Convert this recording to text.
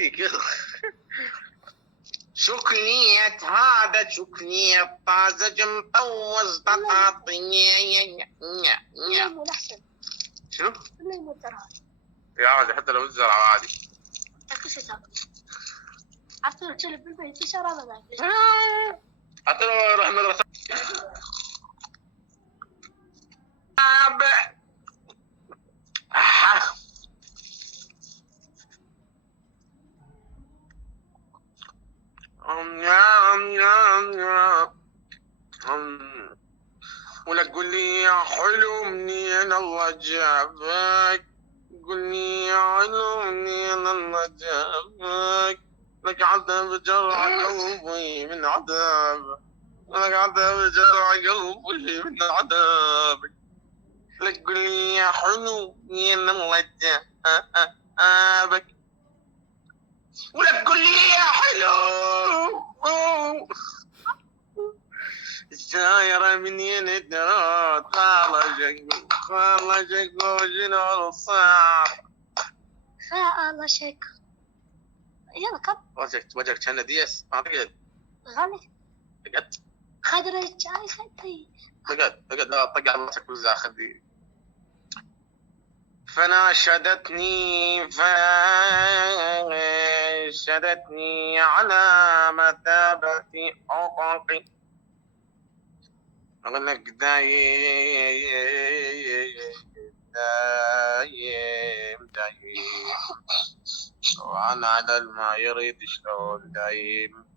تيك. شكلية هذا شكلية طازج مطوز بطاطية. الليمون احسن. شنو؟ الليمون ترى يا عادي حتى لو الزرع عادي. كل شيء تاكل. حتى لو تشرب بالبيت في شراب ما حتى لو رحنا مدرسة. ولا تقول لي يا حلو منين الله جابك، قول لي يا حلو منين الله جابك، لك عذاب جرع قلبي من عذابك، لك عذاب جرع قلبي من عذابك، لك قول لي يا حلو منين الله جابك، ولا تقول لي يا حلو السايرة من يندرات خالة جقو جنو الصعب. الله شيك. يلا كم وجهك كان ديس ما تقعد. غلط. تقعد. خضرة الشاي خدي. تقعد لا طق على راسك وزع خدي. فناشدتني على مثابة أطاقي. أقول لك دايم وأنا على الماء يريد شلون دايم